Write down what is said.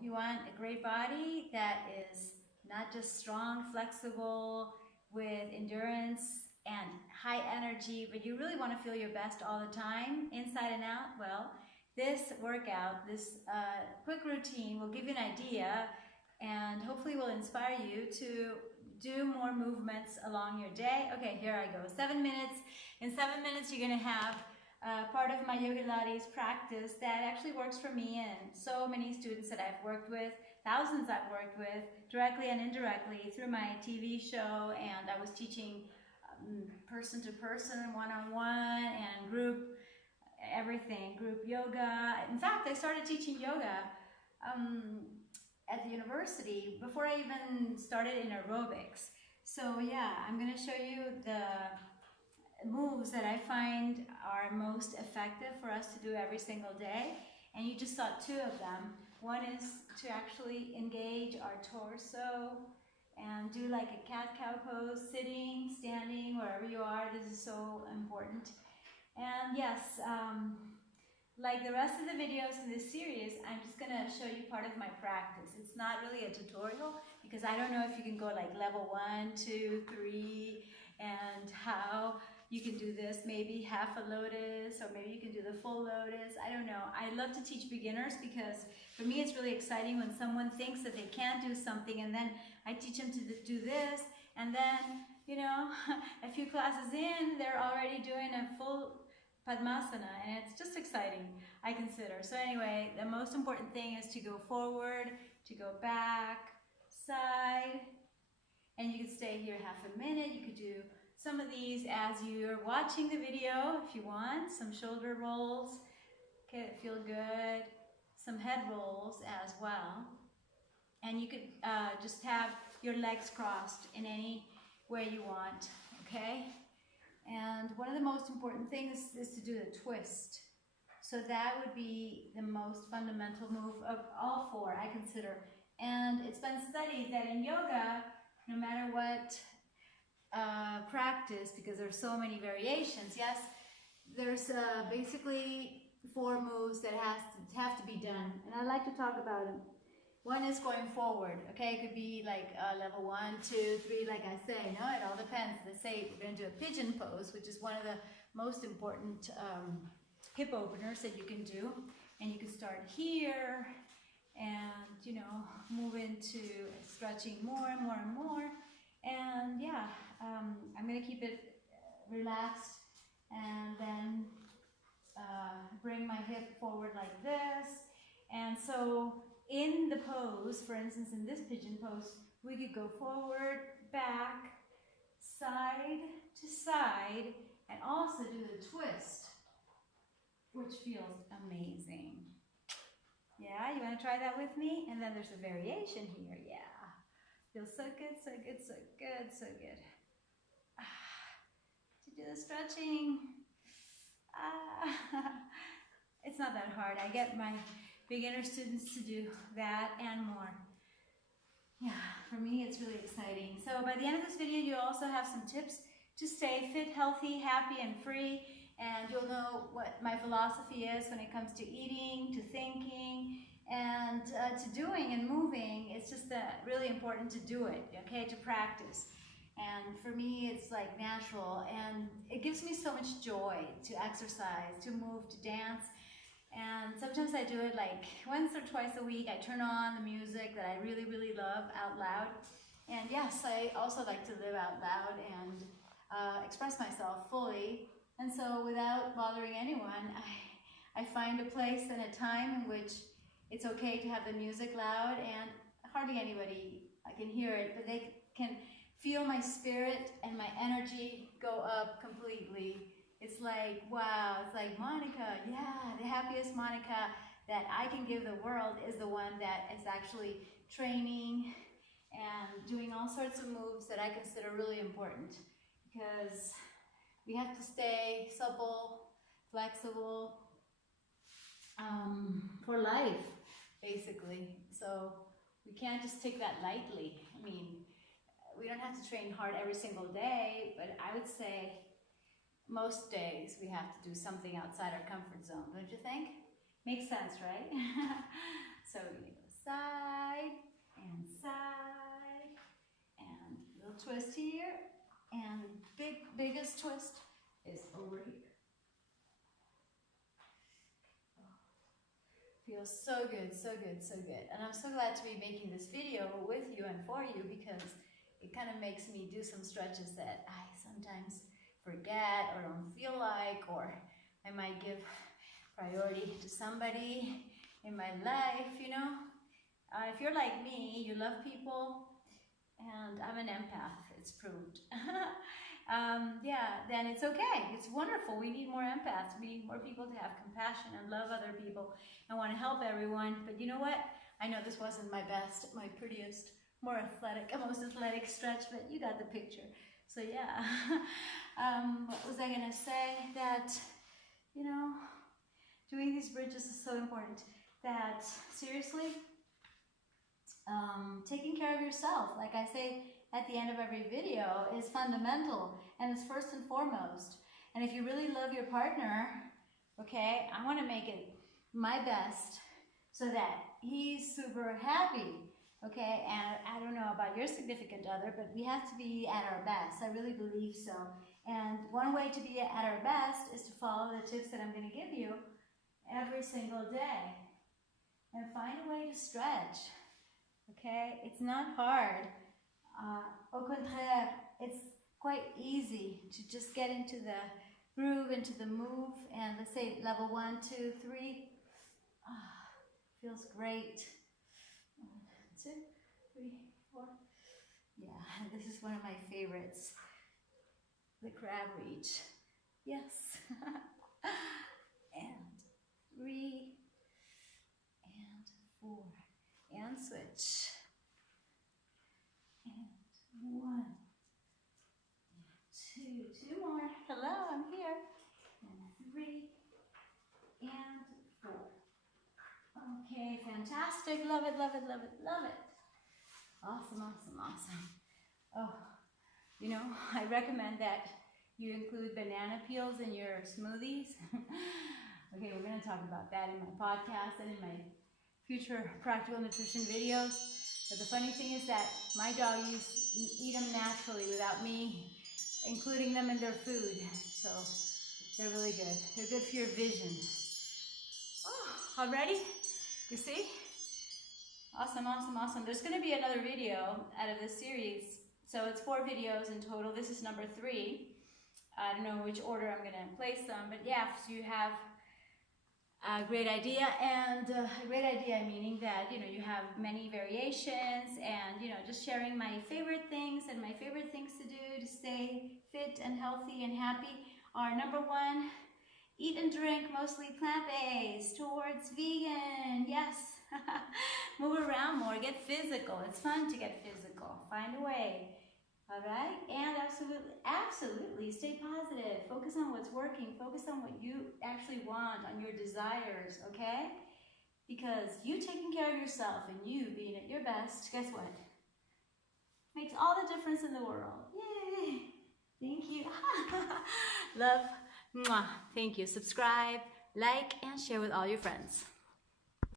You want a great body that is not just strong, flexible, with endurance and high energy, but you really want to feel your best all the time, inside and out. Well, this workout, this quick routine will give you an idea and hopefully will inspire you to do more movements along your day. Okay, here I go. 7 minutes. In 7 minutes, you're going to have part of my Yogylates practice that actually works for me and so many students that I've worked with, thousands I've worked with, directly and indirectly through my TV show, and I was teaching person to person, one-on-one, and group, everything, group yoga. In fact, I started teaching yoga at the university before I even started in aerobics. So yeah, I'm going to show you the moves that I find are most effective for us to do every single day. And you just saw two of them. One is to actually engage our torso and do like a cat-cow pose, sitting, standing, wherever you are. This is so important. And yes, like the rest of the videos in this series, I'm just going to show you part of my practice. It's not really a tutorial because I don't know if you can go like level 1, 2, 3, and how you can do this, maybe half a lotus, or maybe you can do the full lotus. I don't know. I love to teach beginners because for me it's really exciting when someone thinks that they can't do something, and then I teach them to do this, and then, you know, a few classes in, they're already doing a full Padmasana, and it's just exciting, I consider. So anyway, the most important thing is to go forward, to go back, side, and you can stay here half a minute. You could do some of these as you're watching the video if you want. Some shoulder rolls, okay, that feel good. Some head rolls as well. And you could just have your legs crossed in any way you want, okay? And one of the most important things is to do the twist. So that would be the most fundamental move of all four, I consider. And it's been studied that in yoga, no matter what practice, because there's so many variations, yes, there's basically 4 moves that have to be done. And I'd like to talk about them. One is going forward, okay? It could be like level 1, 2, 3, like I say. No, it all depends. Let's say we're going to do a pigeon pose, which is one of the most important hip openers that you can do. And you can start here and, you know, move into stretching more and more and more. And yeah, I'm going to keep it relaxed and then bring my hip forward like this. And so in the pose, for instance, in this pigeon pose, we could go forward, back, side to side, and also do the twist, which feels amazing. Yeah, you want to try that with me? And then there's a variation here, yeah. Feels so good, so good, so good, so good. To do the stretching. It's not that hard. I get my beginner students to do that and more. Yeah, for me it's really exciting. So by the end of this video, you'll also have some tips to stay fit, healthy, happy, and free. And you'll know what my philosophy is when it comes to eating, to thinking, and to doing and moving. It's just really important to do it, okay, to practice. And for me, it's like natural, and it gives me so much joy to exercise, to move, to dance. And sometimes I do it like once or twice a week. I turn on the music that I really, really love out loud. And yes, I also like to live out loud and express myself fully. And so without bothering anyone, I find a place and a time in which it's okay to have the music loud, and hardly anybody can hear it, but they can feel my spirit and my energy go up completely. It's like, wow, it's like, Monica, yeah, the happiest Monica that I can give the world is the one that is actually training and doing all sorts of moves that I consider really important, because we have to stay supple, flexible, for life, basically. So we can't just take that lightly. I mean, we don't have to train hard every single day, but I would say most days we have to do something outside our comfort zone, don't you think? Makes sense, right? So side, and side, and little twist here, and the biggest twist is over here. Feels so good, so good, so good. And I'm so glad to be making this video with you and for you, because it kind of makes me do some stretches that I sometimes forget or don't feel like, or I might give priority to somebody in my life, you know. If you're like me, you love people, and I'm an empath, it's proved. Yeah, then it's okay. It's wonderful. We need more empaths. We need more people to have compassion and love other people and want to help everyone. But you know what? I know this wasn't my best, my prettiest, more athletic, most athletic stretch, but you got the picture. So yeah. What was I going to say? That, you know, doing these bridges is so important. That, seriously, taking care of yourself, like I say at the end of every video, is fundamental and is first and foremost. And if you really love your partner, okay, I want to make it my best so that he's super happy, okay? And I don't know about your significant other, but we have to be at our best. I really believe so. And one way to be at our best is to follow the tips that I'm going to give you every single day. And find a way to stretch, okay? It's not hard. Au contraire, it's quite easy to just get into the groove, into the move, and let's say level 1, 2, 3. Feels great. 1, 2, 3, 4. Yeah, this is one of my favorites. The crab reach. Yes. And 3, and 4, and switch. And 1, 2, 2 more. Hello, I'm here. And 3, and 4. Okay, fantastic. Love it, love it, love it, love it. Awesome, awesome, awesome. Oh, you know, I recommend that you include banana peels in your smoothies. Okay, we're going to talk about that in my podcast and in my future practical nutrition videos. But the funny thing is that my doggies eat them naturally without me including them in their food. So they're really good. They're good for your vision. Oh, already? You see? Awesome, awesome, awesome. There's going to be another video out of this series. So it's 4 videos in total. This is number 3. I don't know which order I'm going to place them, but yeah, so you have a great idea, and a great idea meaning that, you know, you have many variations, and, you know, just sharing my favorite things, and my favorite things to do to stay fit and healthy and happy are: number 1, eat and drink mostly plant-based towards vegan. Yes. Move around more, get physical. It's fun to get physical. Find a way. All right? And absolutely stay positive. Focus on what's working. Focus on what you actually want, on your desires, okay? Because you taking care of yourself and you being at your best, guess what? Makes all the difference in the world. Yay! Thank you. Love. Mwah. Thank you. Subscribe, like, and share with all your friends.